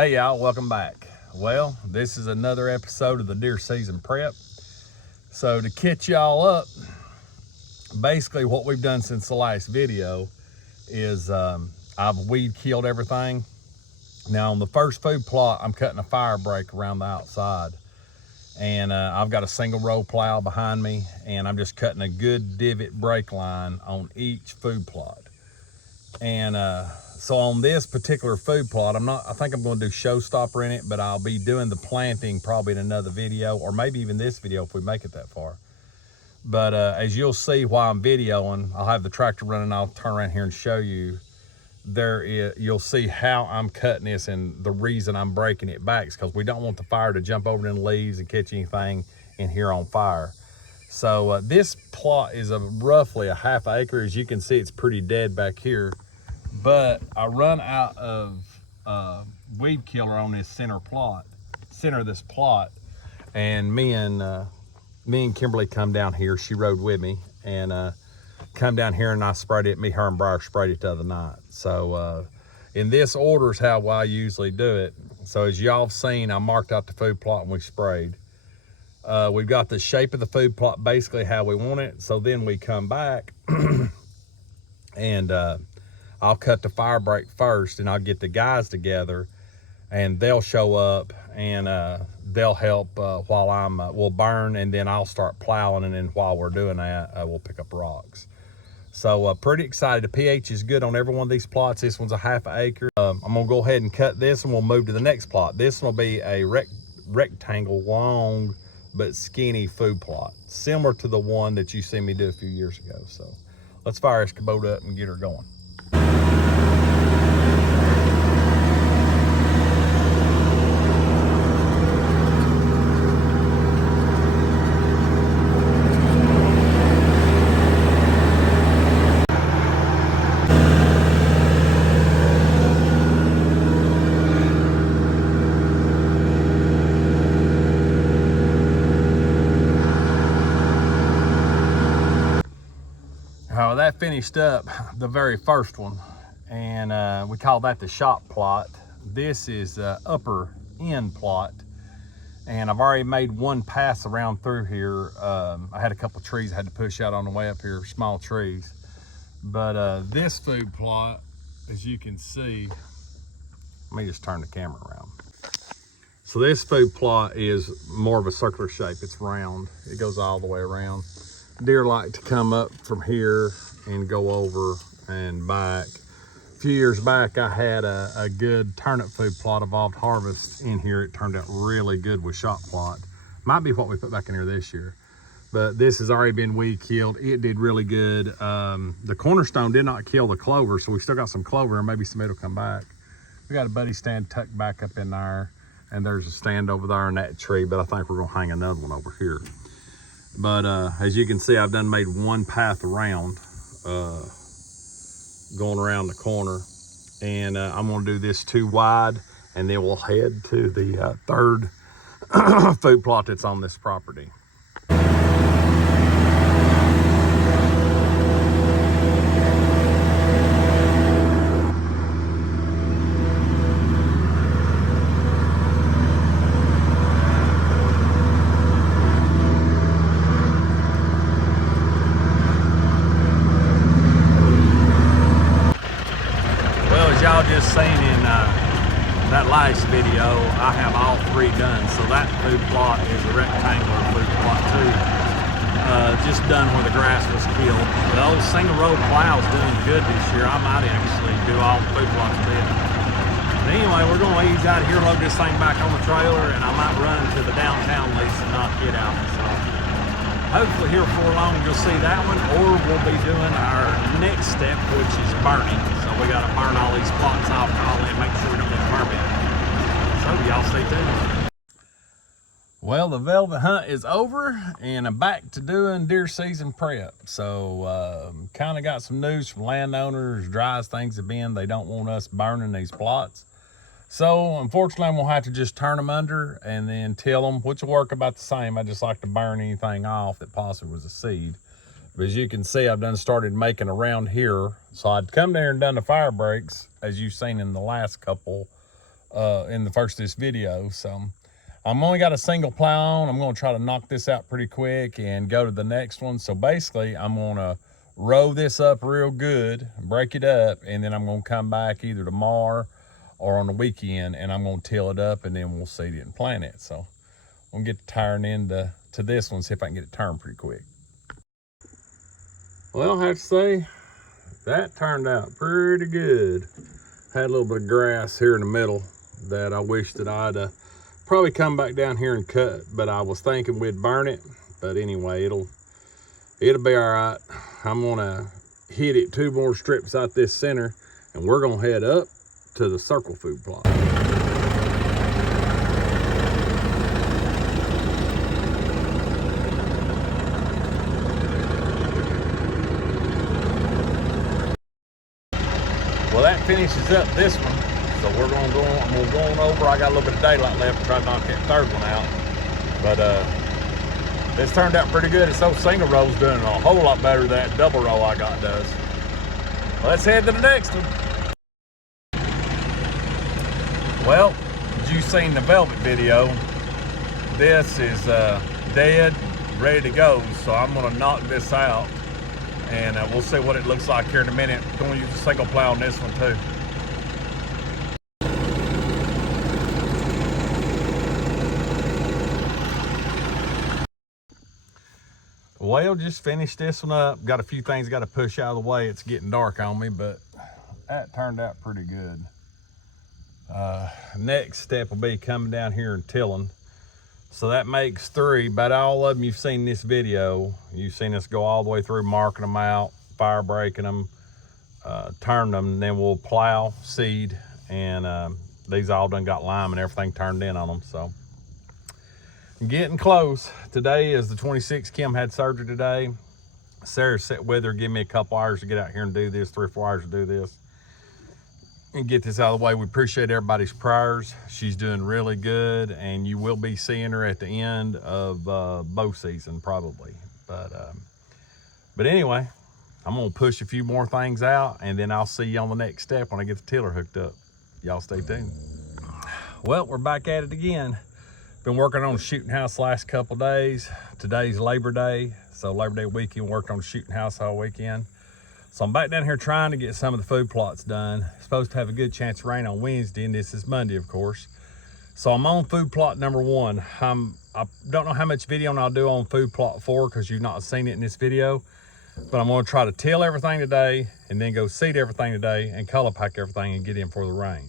Hey y'all, welcome back. Well, this is another episode of the deer season prep. So to catch y'all up, basically what we've done since the last video is I've weed killed everything. Now on the first food plot, I'm cutting a fire break around the outside, and I've got a single row plow behind me, and I'm just cutting a good divot break line on each food plot. And so on this particular food plot, I think I'm going to do showstopper in it, but I'll be doing the planting probably in another video, or maybe even this video if we make it that far. But as you'll see while I'm videoing, I'll have the tractor running. I'll turn around here and show you. You'll see how I'm cutting this, and the reason I'm breaking it back is because we don't want the fire to jump over in the leaves and catch anything in here on fire. So this plot is roughly a half acre. As you can see, it's pretty dead back here, but I run out of weed killer on this center of this plot, and me and Kimberly come down here. She rode with me and come down here, and I sprayed it. Her and Briar sprayed it the other night. So in this order is how I usually do it. So as y'all have seen, I marked out the food plot and we sprayed. We've got the shape of the food plot basically how we want it. So then we come back and I'll cut the fire break first, and I'll get the guys together, and they'll show up and they'll help while we'll burn, and then I'll start plowing, and then while we're doing that, we'll pick up rocks. So pretty excited. The pH is good on every one of these plots. This one's a half acre. I'm gonna go ahead and cut this, and we'll move to the next plot. This one will be a rectangle, long but skinny food plot, similar to the one that you see me do a few years ago. So let's fire this Kubota up and get her going. That finished up the very first one, and we call that the shop plot. This is upper end plot, and I've already made one pass around through here. I had a couple trees I had to push out on the way up here, small trees. But this food plot, as you can see, let me just turn the camera around. So this food plot is more of a circular shape. It's round. It goes all the way around. Deer like to come up from here and go over and back. A few years back, I had a good turnip food plot, Evolved Harvest, in here. It turned out really good with shop plot. Might be what we put back in here this year, but this has already been weed killed. It did really good. The cornerstone did not kill the clover, so we still got some clover, and maybe some it'll come back. We got a buddy stand tucked back up in there, and there's a stand over there in that tree, but I think we're gonna hang another one over here. But as you can see, I've done made one path around, going around the corner, and I'm gonna do this 2 wide, and then we'll head to the third food plot that's on this property. Y'all just seen in that last video, I have all 3 done. So that food plot is a rectangular food plot too. Just done where the grass was killed. The old single row plow is doing good this year. I might actually do all the food plots with it. But anyway, we're gonna ease out of here, load this thing back on the trailer, and I might run to the downtown lease and knock it out. So hopefully here before long you'll see that one, or we'll be doing our next step, which is burning. So we got to burn all these plots off, and make sure we don't get burn it. So y'all stay tuned. Well, the velvet hunt is over, and I'm back to doing deer season prep. So kind of got some news from landowners. Dry as things have been, they don't want us burning these plots. So unfortunately, I'm gonna have to just turn them under and then till them, which will work about the same. I just like to burn anything off that possibly was a seed. But as you can see, I've done started making around here. So I'd come there and done the fire breaks, as you've seen in the last couple in the first of this video. So I'm only got a single plow on. I'm going to try to knock this out pretty quick and go to the next one. So basically I'm going to row this up real good, break it up, and then I'm going to come back either tomorrow or on the weekend, and I'm going to till it up, and then we'll seed it and plant it. So I'm going to get the tiring into this one, see if I can get it turned pretty quick. Well, I have to say that turned out pretty good. Had a little bit of grass here in the middle that I wish that I'd probably come back down here and cut, but I was thinking we'd burn it. But anyway, it'll be all right. I'm gonna hit it 2 more strips out this center, and we're gonna head up to the circle food plot. Well, that finishes up this one. So I'm gonna go on over. I got a little bit of daylight left to try to knock that third one out. But this turned out pretty good. It's those single rows doing a whole lot better than that double row I got does. Let's head to the next one. Well, as you seen the velvet video, this is dead, ready to go. So I'm gonna knock this out, and we'll see what it looks like here in a minute. I'm gonna use a single plow on this one too. Well, just finished this one up. Got a few things got to push out of the way. It's getting dark on me, but that turned out pretty good. Next step will be coming down here and tilling. So that makes 3. About all of them you've seen in this video. You've seen us go all the way through, marking them out, fire breaking them, turn them, and then we'll plow, seed, and these all done got lime and everything turned in on them. So getting close. Today is the 26th. Kim had surgery today. Sarah sat with her, give me a couple hours to get out here and do this, 3 or 4 hours to do this and get this out of the way. We appreciate everybody's prayers. She's doing really good, and you will be seeing her at the end of bow season probably. But anyway, I'm gonna push a few more things out, and then I'll see you on the next step when I get the tiller hooked up. Y'all stay tuned. Well, we're back at it again. Been working on the shooting house the last couple days. Today's Labor Day, so Labor Day weekend, worked on the shooting house all weekend. So I'm back down here trying to get some of the food plots done. Supposed to have a good chance of rain on Wednesday, and this is Monday, of course. So I'm on food plot number 1. I don't know how much video I'll do on food plot 4 because you've not seen it in this video, but I'm gonna try to till everything today and then go seed everything today and color pack everything and get in for the rain.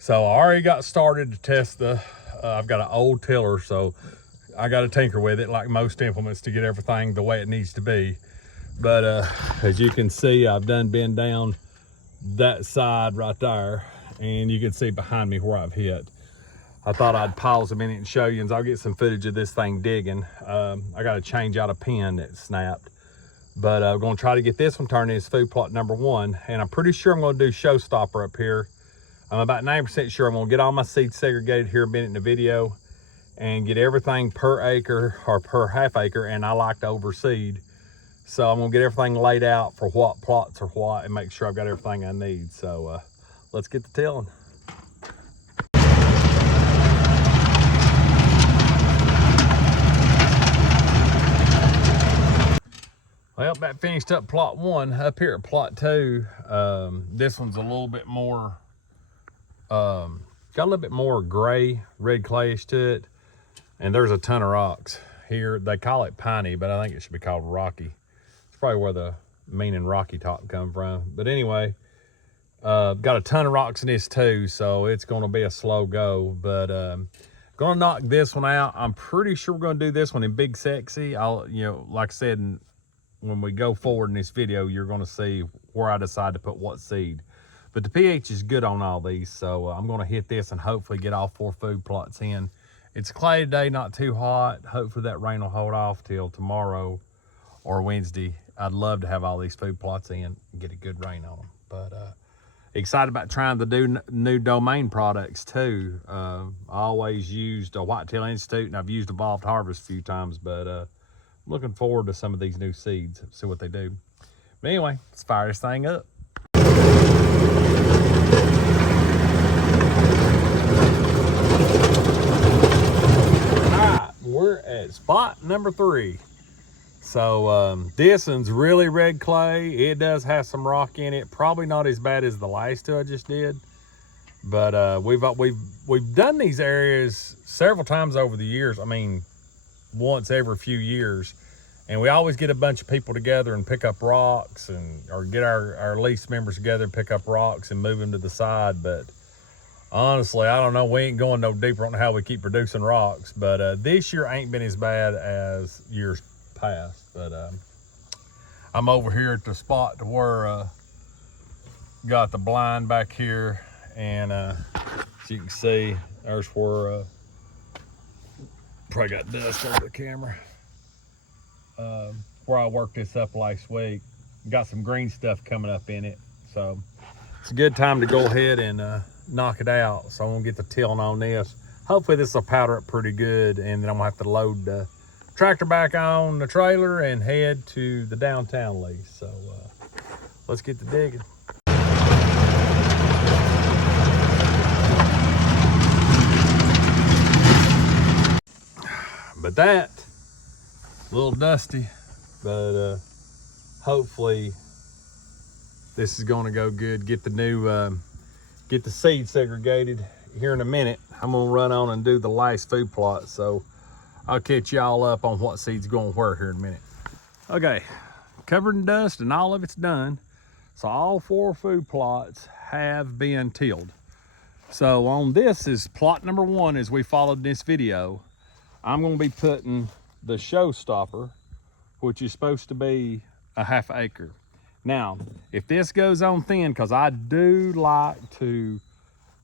So I already got started to test the, I've got an old tiller, so I got to tinker with it like most implements to get everything the way it needs to be. But as you can see, I've done been down that side right there, and you can see behind me where I've hit. I thought I'd pause a minute and show you, and I'll get some footage of this thing digging. I got to change out a pin that snapped, but I'm going to try to get this one turned into food plot number 1, and I'm pretty sure I'm going to do showstopper up here. I'm about 90% sure I'm gonna get all my seeds segregated here a minute in the video and get everything per acre or per half acre, and I like to overseed. So I'm gonna get everything laid out for what plots are what and make sure I've got everything I need. So let's get to tilling. Well, that finished up plot 1. Up here at plot 2, this one's a little bit more, got a little bit more gray, red clayish to it, and there's a ton of rocks here. They call it piney, but I think it should be called rocky. It's probably where the meaning rocky top come from. But anyway, got a ton of rocks in this too, so it's gonna be a slow go, but gonna knock this one out. I'm pretty sure we're gonna do this one in Big Sexy. I'll, you know, like I said, when we go forward in this video, you're gonna see where I decide to put what seed. But the pH is good on all these, so I'm gonna hit this and hopefully get all 4 food plots in. It's clay today, not too hot. Hopefully that rain will hold off till tomorrow or Wednesday. I'd love to have all these food plots in and get a good rain on them. But excited about trying to do new domain products too. I always used a Whitetail Institute, and I've used Evolved Harvest a few times, but I'm looking forward to some of these new seeds, see what they do. But anyway, let's fire this thing up. at spot number 3. So this one's really red clay. It does have some rock in it. Probably not as bad as the last 2 I just did. But we've done these areas several times over the years. I mean, once every few years. And we always get a bunch of people together and pick up rocks, or get our lease members together and pick up rocks and move them to the side. But honestly, I don't know. We ain't going no deeper on how we keep producing rocks. But this year ain't been as bad as years past. But I'm over here at the spot to where got the blind back here, and as you can see, there's where probably got dust over the camera. Where I worked this up last week. Got some green stuff coming up in it, so it's a good time to go ahead and knock it out. So I'm gonna get the tilling on this. Hopefully this will powder up pretty good, and then I'm gonna have to load the tractor back on the trailer and head to the downtown lease. So let's get to digging. But that, a little dusty, but hopefully this is going to go good. Get the new, get the seed segregated here in a minute. I'm gonna run on and do the last food plot, so I'll catch y'all up on what seed's going where here in a minute. Okay, covered in dust and all of it's done. So all 4 food plots have been tilled. So on this is plot number 1 as we followed this video. I'm gonna be putting the showstopper, which is supposed to be a ½ acre. Now, if this goes on thin, because I do like to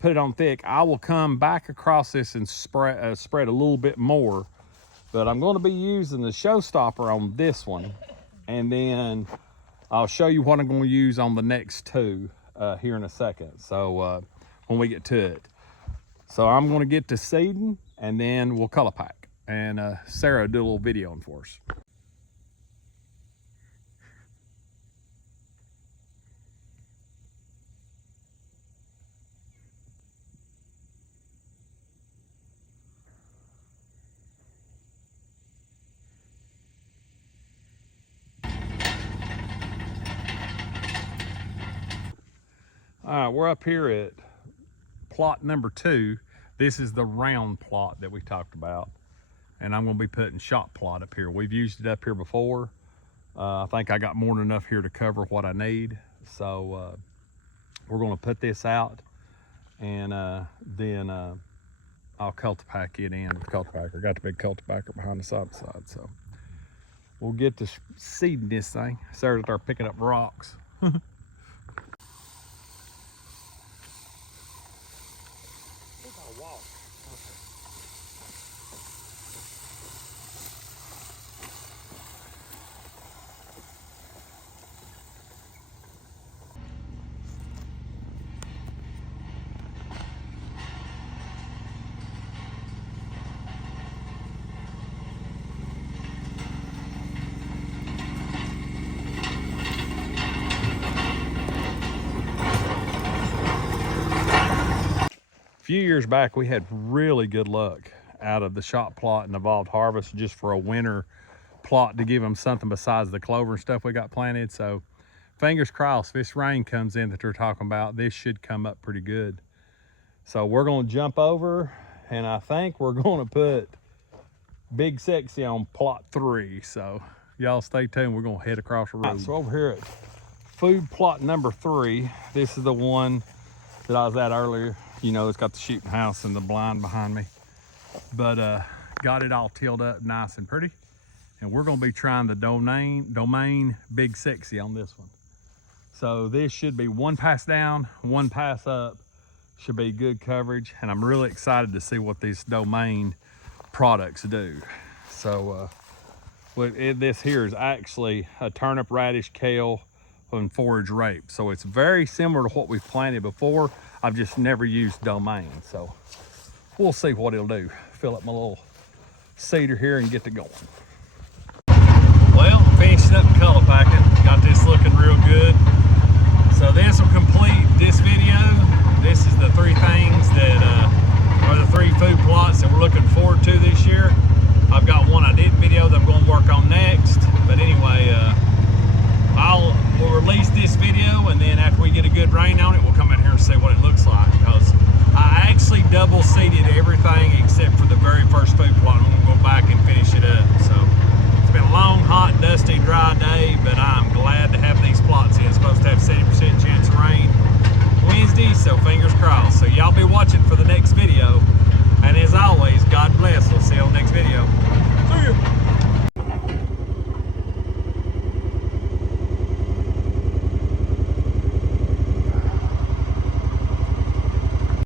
put it on thick, I will come back across this and spread a little bit more. But I'm going to be using the showstopper on this one, and then I'll show you what I'm going to use on the next 2 here in a second. So when we get to it. So I'm going to get to seeding, and then we'll color pack. And Sarah did a little videoing for us. All right, we're up here at plot number 2. This is the round plot that we talked about. And I'm gonna be putting shot plot up here. We've used it up here before. I think I got more than enough here to cover what I need. So we're gonna put this out, and then I'll cultipack it in with the cultipacker. Got the big cultipacker behind the side. So we'll get to seeding this thing. Sarah's start picking up rocks. A few years back, we had really good luck out of the shot plot and evolved harvest just for a winter plot to give them something besides the clover and stuff we got planted. So fingers crossed, if this rain comes in that they're talking about, this should come up pretty good. So we're going to jump over, and I think we're going to put Big Sexy on plot 3. So y'all stay tuned. We're going to head across the road. Right, so over here at food plot number 3, this is the one that I was at earlier. You know, it's got the shooting house and the blind behind me, but got it all tilled up nice and pretty. And we're going to be trying the domain Big Sexy on this one. So this should be 1 pass down, 1 pass up. Should be good coverage, and I'm really excited to see what these domain products do. So this here is actually a turnip, radish, kale, and forage rape. So it's very similar to what we've planted before. I've just never used domain. So we'll see what it'll do. Fill up my little seeder here and get to going. Well, finishing up the color packing. Got this looking real good. So this will complete this video. This is the 3 things that are the 3 food plots that we're looking forward to this year. I've got one dusty, dry day, but I'm glad to have these plots in. It's supposed to have 70% chance of rain Wednesday, so fingers crossed. So y'all be watching for the next video. And as always, God bless. We'll